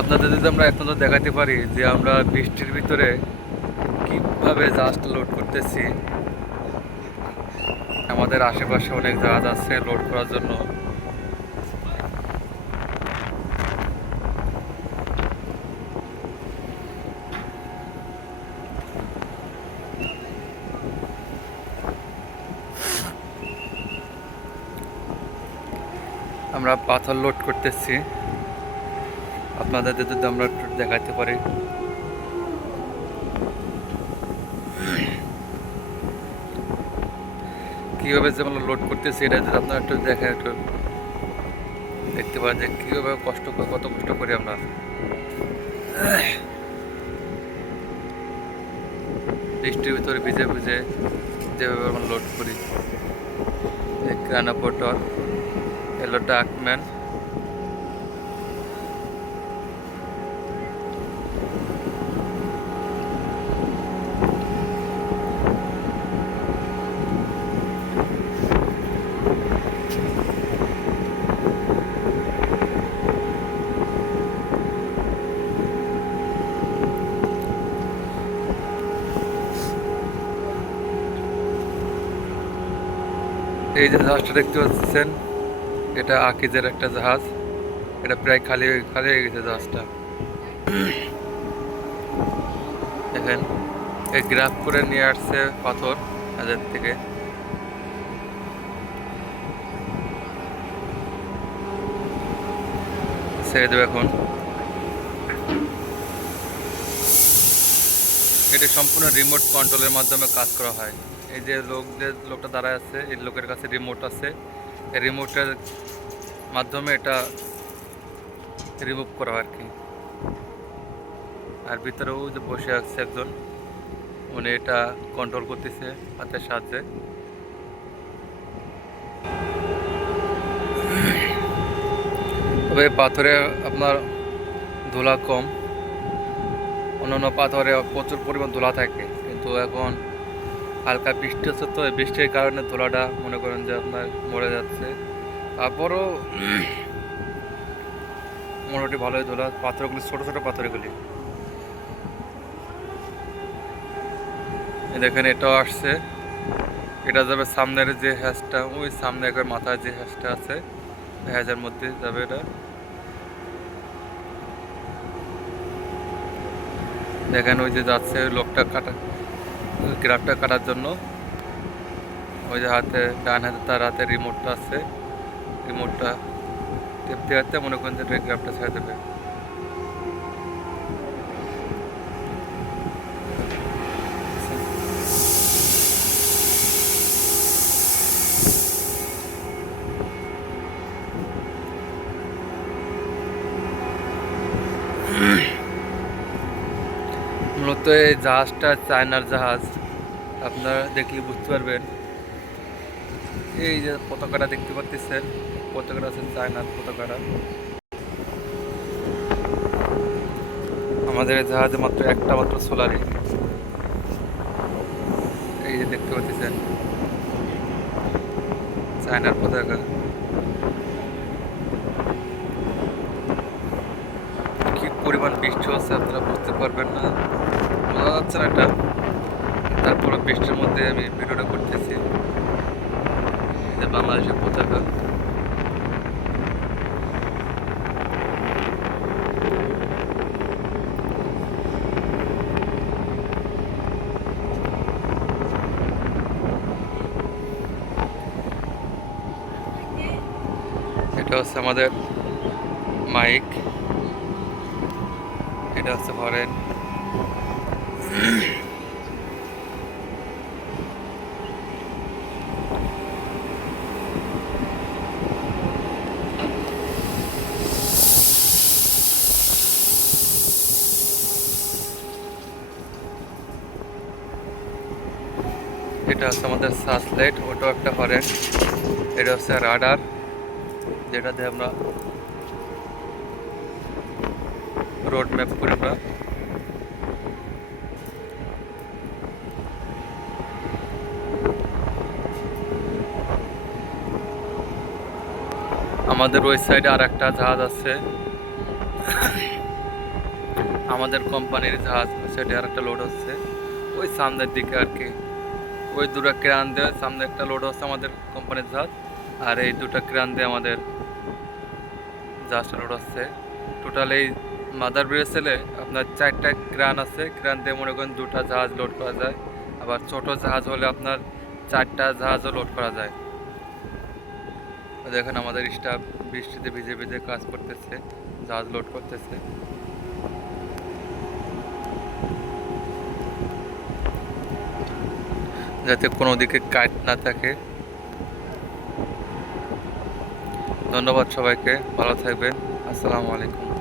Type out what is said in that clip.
আপনাদের যদি আমরা এখন তো দেখাতে পারি যে আমরা বৃষ্টির ভিতরে কিভাবে জাহাজটা লোড করতেছি। আমাদের আশেপাশে অনেক জাহাজ আছে লোড করার জন্য। আমরা পাথর লোড করতেছি, আপনাদের যদি আমরা একটু দেখাতে পারি। কীভাবে যে আমরা লোড করতেছি এটা যদি আপনারা একটু দেখেন, একটু দেখতে পারেন যে কীভাবে কত কষ্ট করি আমরা। বৃষ্টির ভিতরে ভিজে ভিজে যেভাবে আমরা লোড করি। ক্রানাপোটর এলো ডাকম্যান, এই যে জাহাজটা দেখতে পাচ্ছেন এটা আকিজের একটা জাহাজ। এটা প্রায় খালি খালি হয়ে গেছে জাহাজটা। দেখেন এই গ্রাফ করে নিয়ে আসছে পাথর হাজার থেকে। ছেড়ে দেবে এখন। এটা সম্পূর্ণ রিমোট কন্ট্রোলের মাধ্যমে কাজ করা হয়। এই যে লোকটা দাঁড়ায় আছে, এই লোকের কাছে রিমোট আছে। এই রিমোটের মাধ্যমে এটা রিমুভ করা হয় আর কি। আর ভিতরেও যে বসে আছে একজন, উনি এটা কন্ট্রোল করতেছে হাতের সাহায্যে। তবে পাথরে আপনার ধুলা কম, অন্যান্য পাথরে প্রচুর পরিমাণ ধুলা থাকে, কিন্তু এখন হালকা বৃষ্টি হচ্ছে তো এই বৃষ্টির কারণে ধুলাটা মনে করেন যে আপনার মরে যাচ্ছে। তারপরও মোটামুটি ভালোই ধুলা। পাথরগুলি ছোট ছোট পাথর এগুলি। দেখেন এটাও আসছে, এটা যাবে সামনের যে হ্যাজটা, ওই সামনে একবার মাথায় যে হ্যাজটা আছে হ্যাজের মধ্যে যাবে এটা। দেখেন ওই যে যাচ্ছে লোকটা কাটা, গ্রাফটা কাটার জন্য। ওই যে হাতে ডান হাতে তার হাতে রিমোটটা আছে, রিমোটটা টেপতে হাতে মনে করেন যে গ্রাফটা ছেড়ে দেবে। মূলত এই জাহাজটা চায়নার জাহাজ, আপনারা দেখলে বুঝতে পারবেন। এই যে পতাকাটা দেখতে পাচ্ছেন, পতাকাটা আছে চায়নার পতাকাটা। আমাদের জাহাজে মাত্র একটা মাত্র সোলারি, এই যে দেখতে পাচ্ছেন চায়নার পতাকা। কি পরিমাণ বৃষ্টি হচ্ছে আপনারা বুঝতে পারবেন না, বোঝা যাচ্ছে না এটা। তারপরে বৃষ্টির মধ্যে আমি ভিডিওটা করতেছি। বাংলাদেশের পতাকা, এটা হচ্ছে আমাদের মাইক, এটা হচ্ছে হরেন। এটা হচ্ছে আমাদের সার্চ লাইট, ওটাও একটা হরেন। এটা হচ্ছে রাডার, যেটা দিয়ে আমরা রোড ম্যাপ করি আমরা। আমাদের ওই সাইডে আর একটা জাহাজ আছে, আমাদের কোম্পানির জাহাজ সেটা আর একটা লোড হচ্ছে ওই সামনের দিকে আর কি। ওই দুটো ক্রেন দিয়ে সামনে একটা লোড হচ্ছে আমাদের কোম্পানির জাহাজ, আর এই দুটো ক্রেন দিয়ে আমাদের জাহাজটা লোড হচ্ছে। টোটাল এই মাদার ব্রিজেলে আপনার 4টা ক্রেন আছে, ক্রেন দিয়ে মনে করেন 2টা জাহাজ লোড করা যায়। আবার ছোট জাহাজ হলে আপনার 4টা জাহাজও লোড করা যায়। দেখেন আমাদের স্টাফ বৃষ্টিতে ভিজে ভিজে কাজ করতেছে, জাহাজ লোড করতেছে। যাতে কোনো দিকে কাট না থাকে। ধন্যবাদ সবাইকে, ভালো থাকবেন। আসসালামু আলাইকুম।